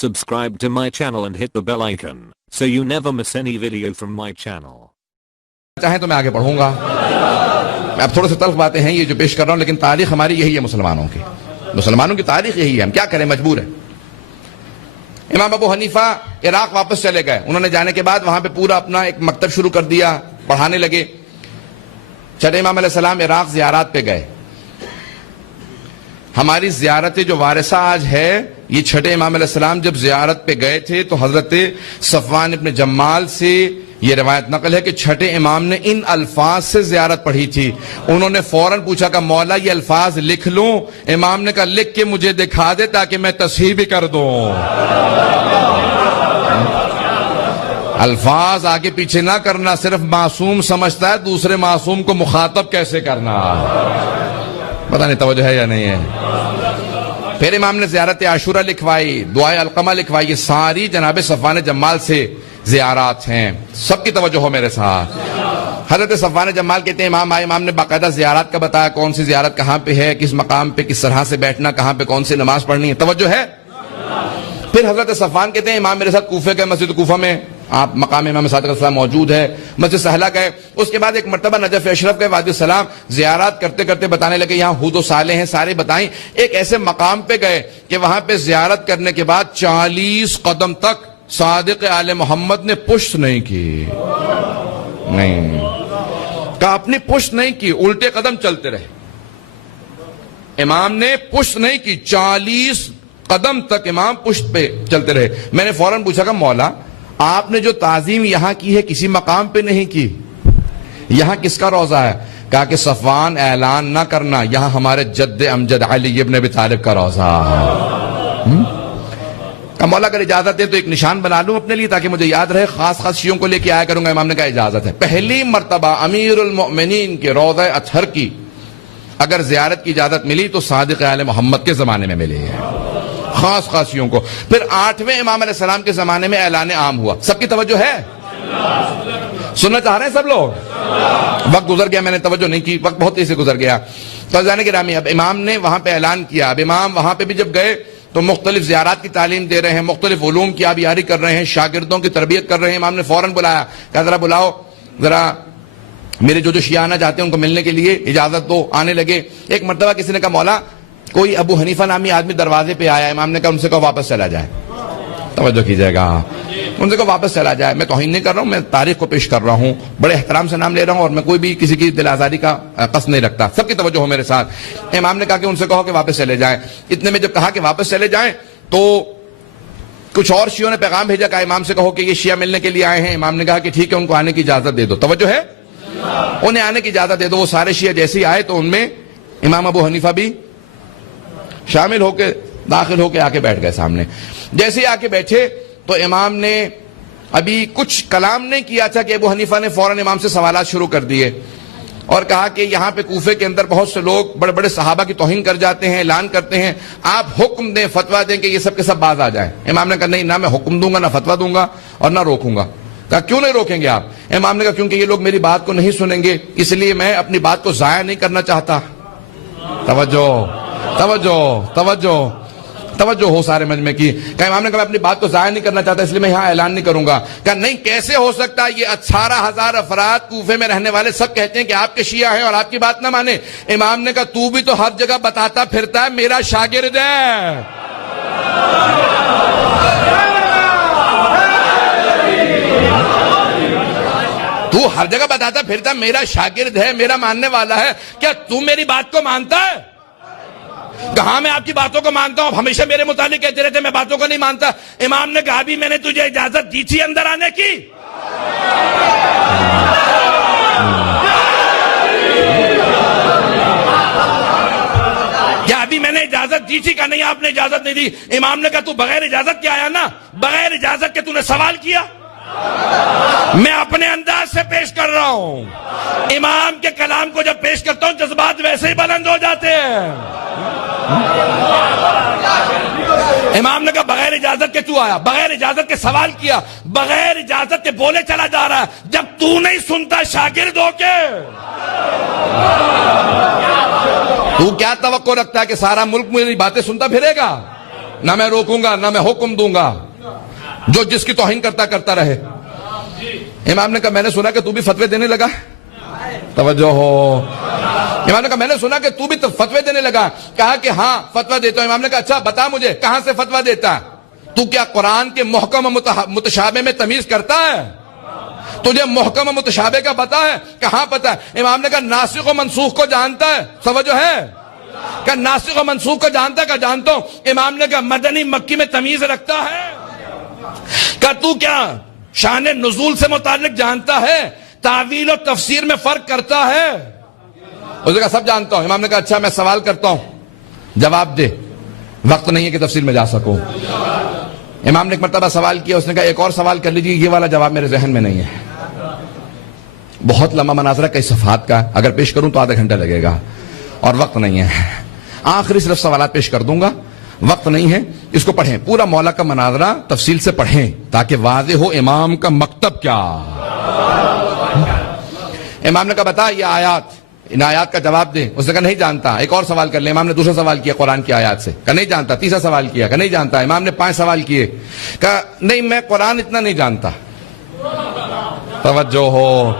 Subscribe to my channel and hit the bell icon so you never miss any video from my channel. چاہیں تو میں آگے بڑھوں گا. اب تھوڑے سے تلخ باتیں ہیں یہ جو پیش کر رہا ہوں, لیکن تاریخ ہماری یہی ہے مسلمانوں کی تاریخ یہی ہے. ہم کیا کریں, مجبور ہیں. امام ابو حنیفہ عراق واپس چلے گئے. انہوں نے جانے کے بعد وہاں پہ پورا اپنا ایک مکتب شروع کر دیا, پڑھانے لگے. چھٹے امام علیہ السلام عراق زیارات پہ گئے. ہماری زیارت جو وارثہ آج ہے, یہ چھٹے امام علیہ السلام جب زیارت پہ گئے تھے تو حضرت صفوان ابن جمال سے یہ روایت نقل ہے کہ چھٹے امام نے ان الفاظ سے زیارت پڑھی تھی. انہوں نے فوراً پوچھا کہ مولا یہ الفاظ لکھ لوں؟ امام نے کہا لکھ کے مجھے دکھا دے تاکہ میں تصحیح بھی کر دوں. الفاظ آگے پیچھے نہ کرنا, صرف معصوم سمجھتا ہے دوسرے معصوم کو مخاطب کیسے کرنا. پتہ نہیں توجہ ہے یا نہیں ہے. پھر امام نے زیارت عاشورہ لکھوائی, دعائے علقمہ لکھوائی. یہ ساری جناب صفوان جمال سے زیارات ہیں. سب کی توجہ ہو میرے ساتھ. حضرت صفوان جمال کہتے ہیں امام آئے, امام نے باقاعدہ زیارات کا بتایا, کون سی زیارت کہاں پہ ہے, کس مقام پہ کس طرح سے بیٹھنا, کہاں پہ کون سی نماز پڑھنی ہے. توجہ ہے. پھر حضرت صفوان کہتے ہیں امام میرے ساتھ کوفے گئے, مسجد کوفہ میں آپ مقام امام صادق علیہ السلام موجود ہے. مسجد سہلہ گئے. اس کے بعد ایک مرتبہ نجف اشرف گئے, وادی السلام. زیارات کرتے کرتے بتانے لگے یہاں ہود و صالح ہیں, سارے بتائیں. ایک ایسے مقام پہ گئے کہ وہاں پہ زیارت کرنے کے بعد 40 قدم تک صادق آل محمد نے پشت نہیں کی. نہیں کہا اپنی پشت نہیں کی, الٹے قدم چلتے رہے. امام نے پشت نہیں کی, 40 قدم تک امام پشت پہ چلتے رہے. میں نے فوراً پوچھا کہ مولا آپ نے جو تعظیم یہاں کی ہے کسی مقام پہ نہیں کی, یہاں کس کا روضہ ہے؟ کہا کہ صفوان اعلان نہ کرنا, یہاں ہمارے جد امجد علی ابن ابی طالب کا روضہ ہے. کہا مولا اگر اجازت دے تو ایک نشان بنا لوں اپنے لیے تاکہ مجھے یاد رہے, خاص شیعوں کو لے کے آیا کروں گا. امام نے کہا اجازت ہے. پہلی مرتبہ امیر المؤمنین کے روضہ اطہر کی اگر زیارت کی اجازت ملی تو صادق آل محمد کے زمانے میں ملی ہے, خاص خاصیوں کو. پھر 8ویں امام علیہ السلام کے زمانے میں اعلان عام ہوا. سب کی توجہ ہے, سننا چاہ رہے ہیں سب لوگ؟ وقت گزر گیا, میں نے توجہ نہیں کی, وقت بہت تیزی سے گزر گیا. تو جانے گرامی, اب امام نے وہاں پہ اعلان کیا. اب امام وہاں پہ بھی جب گئے تو مختلف زیارات کی تعلیم دے رہے ہیں, مختلف علوم کی آبیاری کر رہے ہیں, شاگردوں کی تربیت کر رہے ہیں. امام نے فوراً بلایا, کہا ذرا بلاؤ, ذرا میرے جو شیعہ آنا چاہتے ہیں ان کو ملنے کے لیے اجازت دو. آنے لگے. ایک مرتبہ کسی نے کہا مولا کوئی ابو حنیفہ نامی آدمی دروازے پہ آیا. امام نے کہا ان سے کہو واپس چلا جائے. توجہ کیجئے گا, ان سے کہو واپس چلا جائے. میں توہین نہیں کر رہا ہوں, میں تاریخ کو پیش کر رہا ہوں, بڑے احترام سے نام لے رہا ہوں, اور میں کوئی بھی کسی کی دل آزاری کا قصد نہیں رکھتا. سب کی توجہ ہو میرے ساتھ. امام نے کہا کہ ان سے کہو کہ واپس چلے جائیں. اتنے میں جب کہا کہ واپس چلے جائیں تو کچھ اور شیعوں نے پیغام بھیجا, کہا امام سے کہو کہ یہ شیعہ ملنے کے لیے آئے ہیں. امام نے کہا کہ ٹھیک ہے, ان کو آنے کی اجازت دے دو. توجہ ہے, انہیں آنے کی اجازت دے دو. وہ سارے شیعہ جیسے ہی آئے تو ان میں امام ابو حنیفہ بھی شامل ہو کے داخل ہو کے آ کے بیٹھ گئے سامنے. جیسے ہی آ کے بیٹھے تو امام نے ابھی کچھ کلام نہیں کیا تھا کہ ابو حنیفہ نے فوراً امام سے سوالات شروع کر دیے اور کہا کہ یہاں پہ کوفے کے اندر بہت سے لوگ بڑے بڑے صحابہ کی توہین کر جاتے ہیں, اعلان کرتے ہیں, آپ حکم دیں, فتویٰ دیں کہ یہ سب کے سب باز آ جائیں. امام نے کہا نہیں, نہ میں حکم دوں گا, نہ فتویٰ دوں گا, اور نہ روکوں گا. کہا کیوں نہیں روکیں گے آپ؟ امام نے کہا کیونکہ یہ لوگ میری بات کو نہیں سنیں گے, اس لیے میں اپنی بات کو ضائع نہیں کرنا چاہتا. توجہ توجہ توجہ توجہ ہو سارے مجمع کی. کہ امام نے کہا میں اپنی بات کو ضائع نہیں کرنا چاہتا, اس لیے میں یہاں اعلان نہیں کروں گا. کہ نہیں, کیسے ہو سکتا, یہ 18,000 افراد کوفے میں رہنے والے سب کہتے ہیں کہ آپ کے شیعہ ہیں اور آپ کی بات نہ مانے. امام نے کہا تو بھی تو ہر جگہ بتاتا پھرتا ہے میرا شاگرد ہے. تو ہر جگہ بتاتا پھرتا میرا شاگرد ہے, میرا ماننے والا ہے, کیا تو میری بات کو مانتا ہے؟ کہاں میں آپ کی باتوں کو مانتا ہوں, ہمیشہ میرے متعلق کہتے رہتے میں باتوں کو نہیں مانتا. امام نے کہا بھی میں نے تجھے اجازت دی تھی اندر آنے کی. کیا ابھی میں نے اجازت دی تھی؟ کہ نہیں آپ نے اجازت نہیں دی. امام نے کہا تو بغیر اجازت کے آیا نا, بغیر اجازت کے تو نے سوال کیا. میں اپنے انداز سے پیش کر رہا ہوں. امام کے کلام کو جب پیش کرتا ہوں جذبات ویسے ہی بلند ہو جاتے ہیں. امام نے کہا بغیر اجازت کے تو آیا, بغیر اجازت کے سوال کیا, بغیر اجازت کے بولے چلا جا رہا ہے. جب تو نہیں سنتا شاگرد ہو کے تو کیا توقع رکھتا ہے کہ سارا ملک میری باتیں سنتا پھرے گا؟ نہ میں روکوں گا نہ میں حکم دوں گا، جو جس کی توہین کرتا رہے۔ امام نے کہا میں نے سنا کہ تو بھی فتوے دینے لگا، توجہ ہو، امام نے کہا میں نے سنا کہ تو بھی فتوے دینے لگا، کہا کہ ہاں فتویٰ دیتا ہوں۔ امام نے کہا اچھا بتا مجھے کہاں سے فتویٰ دیتا ہے؟ تو کیا قرآن کے محکم و متشابہ میں تمیز کرتا ہے؟ تجھے محکم و متشابہ کا پتا ہے؟ کہاں پتا ہے؟ امام نے کہا ناسخ و منسوخ کو جانتا ہے؟ توجہ ہے کہ ناسخ و منسوخ کو جانتا ہے؟ کہ جانتا ہوں۔ امام نے کہا مدنی مکی میں تمیز رکھتا ہے؟ کہ تو کیا شان نزول سے متعلق جانتا ہے؟ تعویل و تفسیر میں فرق کرتا ہے؟ اس نے کہا سب جانتا ہوں۔ امام نے کہا اچھا میں سوال کرتا ہوں، جواب دے، وقت نہیں ہے کہ تفسیر میں جا سکوں۔ امام نے ایک مرتبہ سوال کیا، اس نے کہا ایک اور سوال کر لیجیے، یہ والا جواب میرے ذہن میں نہیں ہے۔ بہت لمبا مناظرہ کئی صفحات کا، اگر پیش کروں تو آدھا گھنٹہ لگے گا اور وقت نہیں ہے، آخری صرف سوالات پیش کر دوں گا، وقت نہیں ہے۔ اس کو پڑھیں، پورا مولا کا مناظرہ تفصیل سے پڑھیں تاکہ واضح ہو امام کا مکتب کیا۔ امام نے کہا بتا یہ آیات، ان آیات کا جواب دے۔ اس نے کہا نہیں جانتا۔ ایک اور سوال کر لے۔ امام نے دوسرا سوال کیا قرآن کی آیات سے، کہا نہیں جانتا۔ تیسرا سوال کیا، کہا نہیں جانتا۔ امام نے 5 سوال کیے، کہا نہیں میں قرآن اتنا نہیں جانتا۔ توجہ ہو،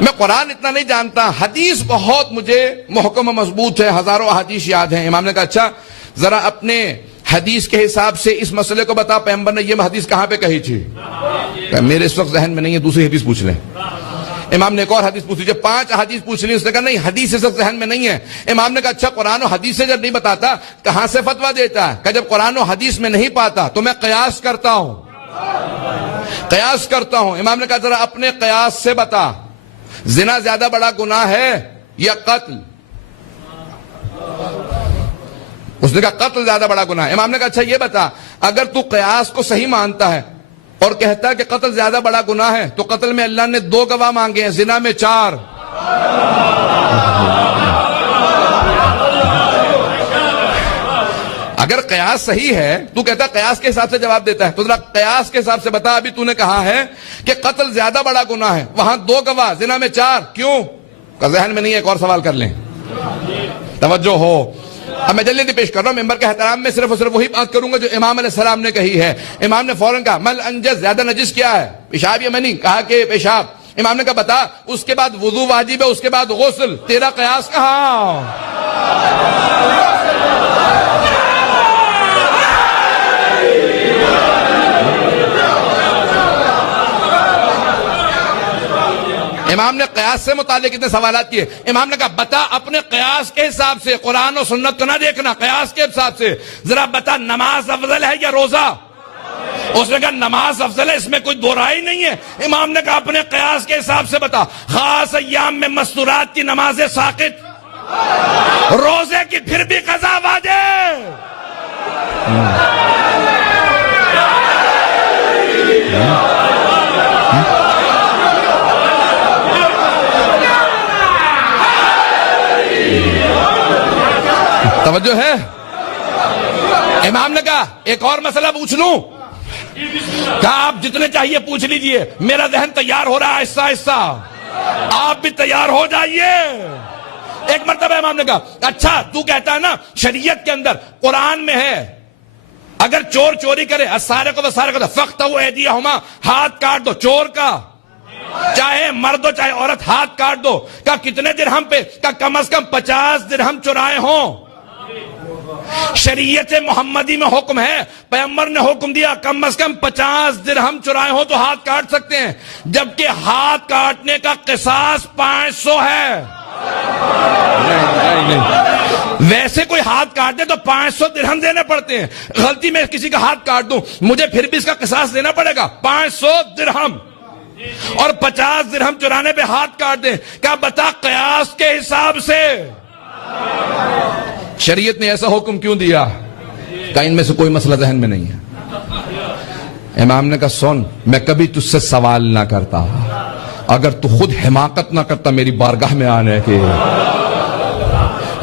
میں قرآن اتنا نہیں جانتا، حدیث بہت مجھے محکم و مضبوط ہے، ہزاروں احادیث یاد ہیں۔ امام نے کہا اچھا ذرا اپنے حدیث کے حساب سے اس مسئلے کو بتا، پیغمبر نے یہ حدیث کہاں پہ کہی تھی؟ کہ میرے اس وقت ذہن میں نہیں ہے، دوسری حدیث پوچھ لیں۔ امام نے ایک اور حدیث پوچھ لی، 5 حدیث پوچھ لی۔ اس نے کہا نہیں حدیث اس وقت ذہن میں نہیں ہے۔ امام نے کہا اچھا قرآن و حدیث سے جب نہیں بتاتا کہاں سے فتویٰ دیتا ہے؟ کہ جب قرآن و حدیث میں نہیں پاتا تو میں قیاس کرتا ہوں، قیاس کرتا ہوں۔ امام نے کہا ذرا اپنے قیاس سے بتا، زنا زیادہ بڑا گناہ ہے یا قتل؟ اس نے کہا قتل زیادہ بڑا گناہ ہے۔ امام نے کہا اچھا یہ بتا، اگر تو قیاس کو صحیح مانتا ہے اور کہتا ہے کہ قتل زیادہ بڑا گناہ ہے تو قتل میں اللہ نے 2 گواہ مانگے ہیں، زنا میں 4۔ اگر قیاس صحیح ہے، تو کہتا ہے قیاس کے حساب سے جواب دیتا ہے، تو ذرا قیاس کے حساب سے بتا، ابھی تو نے کہا ہے کہ قتل زیادہ بڑا گناہ ہے، وہاں 2 گواہ، زنا میں 4، کیوں؟ کہ ذہن میں نہیں ہے، ایک اور سوال کر لیں۔ توجہ ہو، اب میں جلدی پیش کر رہا ہوں، ممبر کے احترام میں صرف اور صرف وہی بات کروں گا جو امام علیہ السلام نے کہی ہے۔ امام نے فوراً کہا مل انجز، زیادہ نجس کیا ہے؟ پیشاب یا منی؟ کہا کہ پیشاب۔ امام نے کہا بتا، اس کے بعد وضو واجب ہے، اس کے بعد غسل، تیرا قیاس کہاں؟ امام نے قیاس سے متعلق اتنے سوالات کیے۔ امام نے کہا بتا اپنے قیاس کے حساب سے، قرآن و سنت کو نہ دیکھنا، قیاس کے حساب سے ذرا بتا نماز افضل ہے یا روزہ؟ اس نے کہا نماز افضل ہے، اس میں کوئی دو رائے نہیں ہے۔ امام نے کہا اپنے قیاس کے حساب سے بتا، خاص ایام میں مستورات کی نمازیں ساقط، روزے کی پھر بھی قضا واجب۔ توجہ ہے؟ امام نے کہا ایک اور مسئلہ پوچھ لوں؟ کہا آپ جتنے چاہیے پوچھ لیجئے، میرا ذہن تیار ہو رہا ہے آہستہ آہستہ، آپ بھی تیار ہو جائیے۔ ایک مرتبہ امام نے کہا اچھا تو کہتا ہے نا شریعت کے اندر قرآن میں ہے اگر چور چوری کرے السارق والسارقۃ فاقطعوا ایدیہما، ہاتھ کاٹ دو چور کا، چاہے مرد ہو چاہے عورت، ہاتھ کاٹ دو۔ کہا کتنے درہم پہ؟ کہا کم از کم 50 درہم چرائے ہوں۔ شریعت محمدی میں حکم ہے، پیغمبر نے حکم دیا کم از کم 50 درہم چرائے ہوں تو ہاتھ کاٹ سکتے ہیں، جبکہ ہاتھ کاٹنے کا قصاص 500 ہے۔ ویسے کوئی ہاتھ کاٹ دے تو 500 درہم دینے پڑتے ہیں، غلطی میں کسی کا ہاتھ کاٹ دوں مجھے پھر بھی اس کا قصاص دینا پڑے گا 500 درہم، اور 50 درہم چرانے پہ ہاتھ کاٹ دیں۔ کیا بتا قیاس کے حساب سے شریعت نے ایسا حکم کیوں دیا؟ کہ ان میں سے کوئی مسئلہ ذہن میں نہیں ہے۔ امام نے کہا سن، میں کبھی تجھ سے سوال نہ کرتا اگر تو خود حماقت نہ کرتا میری بارگاہ میں آنے کے۔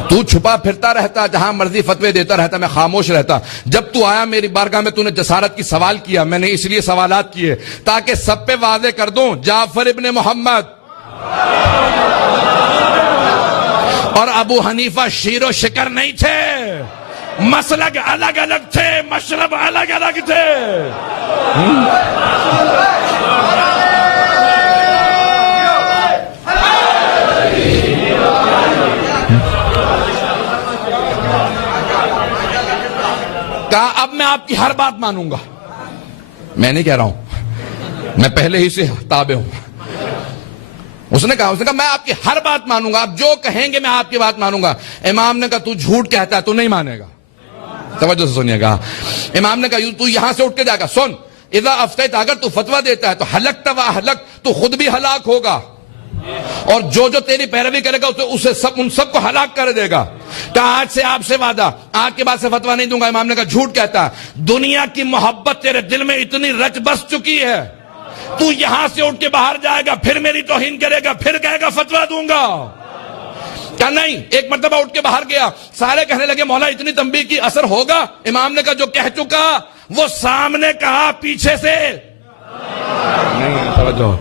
تو چھپا پھرتا رہتا، جہاں مرضی فتوے دیتا رہتا، میں خاموش رہتا۔ جب تو آیا میری بارگاہ میں تو نے جسارت کی سوال کیا، میں نے اس لیے سوالات کیے تاکہ سب پہ واضح کر دوں جعفر ابن محمد اور ابو حنیفہ شیر و شکر نہیں تھے، مسلک الگ الگ تھے، مشرب الگ الگ تھے. کہا اب میں آپ کی ہر بات مانوں گا. میں نہیں کہہ رہا ہوں، میں پہلے ہی سے تابع ہوں. اس نے کہا میں آپ کی ہر بات مانوں گا، آپ جو کہیں گے میں آپ کی بات مانوں گا. امام نے کہا تو جھوٹ کہتا ہے، تو نہیں مانے گا. توجہ سے سنیے گا. امام نے کہا تو یہاں سے اٹھ کے جا گا. سن، اذا افتیت، اگر تو فتویٰ دیتا ہے تو ہلکت و اہلک، تو خود بھی ہلاک ہوگا اور جو تیری پیروی کرے گا اسے ان سب کو ہلاک کر دے گا. کہا آج سے آپ سے وعدہ، آج کے بعد سے فتویٰ نہیں دوں گا. امام نے کہا جھوٹ کہتا ہے، دنیا کی محبت تیرے دل میں اتنی رچ بس چکی ہے، تو یہاں سے اٹھ کے باہر جائے گا، پھر میری توہین کرے گا، پھر کہے گا فتویٰ دوں گا. کہا نہیں. ایک مرتبہ اٹھ کے باہر گیا، سارے کہنے لگے مولا اتنی تنبیہ کی اثر ہوگا؟ امام نے کہا جو کہہ چکا وہ سامنے کہا، پیچھے سے نہیں. توجہ،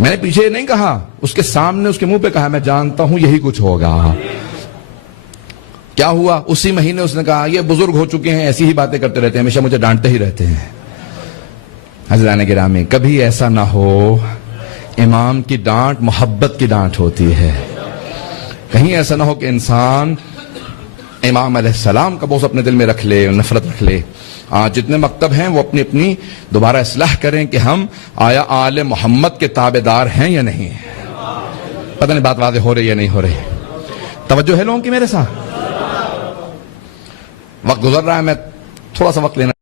میں نے پیچھے نہیں کہا، اس کے سامنے اس کے منہ پہ کہا میں جانتا ہوں یہی کچھ ہوگا. کیا ہوا؟ اسی مہینے اس نے کہا یہ بزرگ ہو چکے ہیں، ایسی ہی باتیں کرتے رہتے ہیں، ہمیشہ مجھے ڈانٹتے ہی رہتے ہیں. حضران گرامی، کبھی ایسا نہ ہو. امام کی ڈانٹ محبت کی ڈانٹ ہوتی ہے. کہیں ایسا نہ ہو کہ انسان امام علیہ السلام کا بوجھ اپنے دل میں رکھ لے، نفرت رکھ لے. جتنے مکتب ہیں وہ اپنی اپنی دوبارہ اصلاح کریں کہ ہم آیا آل محمد کے تابعدار ہیں یا نہیں. پتہ نہیں بات واضح ہو رہی یا نہیں ہو رہی. توجہ ہے لوگوں کی میرے ساتھ؟ وقت گزر رہا ہے، میں تھوڑا سا وقت لینا